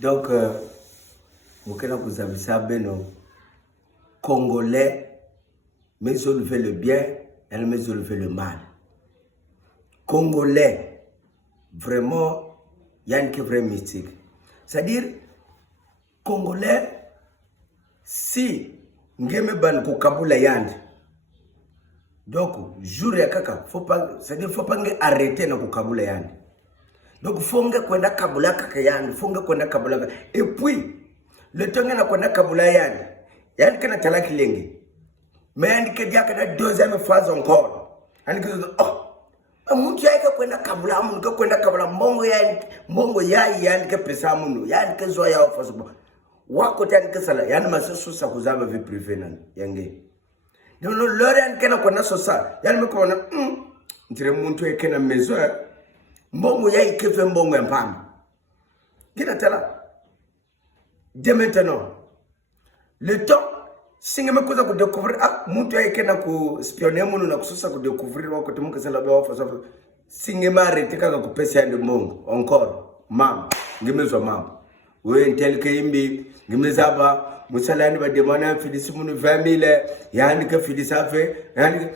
Donc, vous savez, non, Congolais, mais ils ont fait le bien, et mais ils ont fait le mal. Congolais, vraiment, il y a une vraie mystique. C'est-à-dire, Congolais, si ngeme ban ko kabula yande, donc jour ya kaka, c'est-à-dire faut pas arrêter na ko kabula yande. Donc faut kwenda kabula kaka yande, faut kwenda kabula. Et puis le temps na kwenda kabula yande, yande kana talaki lengi. Mais yande ke dia kana deuxième phase encore. Yande ke mtu yake kwenda kabula, mtu kwenda kabula mbongo yande ke pesa munu, yande ke zo ya office. Wako tani kesala yani masoso sa kuzaba vie privée nan yange no lore an kena kona sosa yani mko na ntire muntu ekena mezo mbongo ya ikefe mbongo ya mpamba kina tala de maintenant le temps singe mekoza ku découvrir muntu ya ekena ku spionner munu na kusosa ku découvrir wako tumuka sala ba wafa singe mare tekaka ku pesa ya mbongo encore mama ngemezo mama we tel ke imbi ngimezaba musalani ba demana filisi munu family yani ka filisa fe yani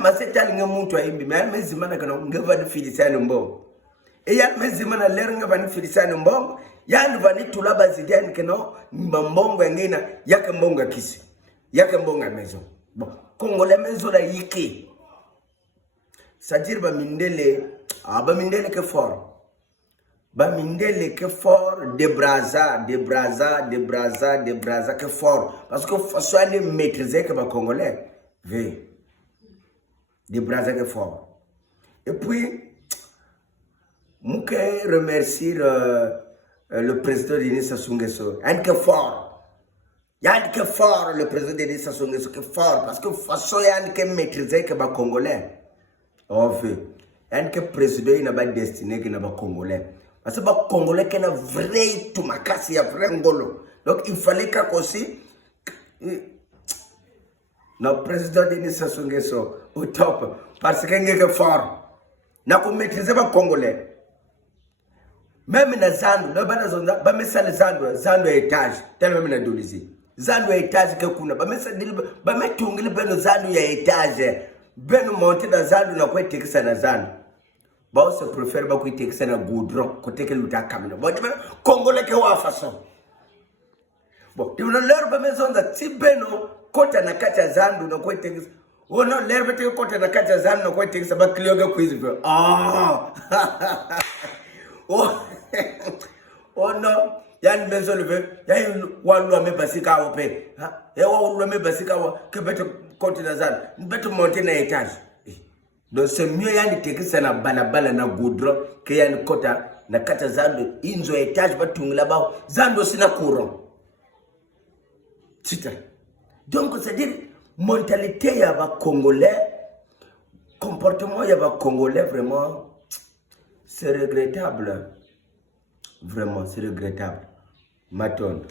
masetali ngemuntu ayimbi yani mezimana kana ngeva ni filisani mbongo yani mezimana lero ngeva ni filisani mbongo yani vani tulaba zidiani keno mbongo ngina yake mbongo kisi yake mbongo mezo bon Congolais mezo la yiki c'est-à-dire ba mindele ke fort Bamindele que fort, de braza que fort. Parce que faut soit maîtriser que les Congolais. De braza que fort. Et puis, je remercie le président Denis Sassou Nguesso. Il que fort. Il y a que fort, le président Denis Sassou Nguesso, que fort. Parce que faut soit que maîtriser que les Congolais. En fait, il y a que président qui n'a pas destiné que les Congolais. Parce que les Congolais qui ont un vrai tumakasi, un vrai ngolo. Donc il fallait qu'aussi le président Denis Sassou Nguesso au top. Parce qu'il est fort. N'a pas maîtrisé les Congolais. Même dans Zandu, Zandu étage, tellement dans Dolizi. Zandu étage que kuna, bame tungili beno Zandu ya étage. Beno monter dans Zandu na kwa tekisa na Zandu. Bah, on se préfère beaucoup de textes dans le goudron, côté que l'outil camino. Bon, Congolais qui ont façon. Bon, tu veux l'herbe maison de Tibeno, côté na kacha zandu na quoi texte. Oh non, l'herbe te côté na kacha zandu na quoi texte, ça va cliquer au quiz. Oh non, il y a une maison levée, il y a une oualou à me basika au paix. Il y a une oualou à me basika au que bête côté na zandu, bête monter na étage. Donc c'est mieux yani tekisa na balabala na goudron que yani kota na kata zando inzo etage batungila ba zando sina courant. Donc c'est dire mentalité ya ba Congolais, comportement ya ba Congolais vraiment c'est regrettable. Vraiment c'est regrettable. Matonde.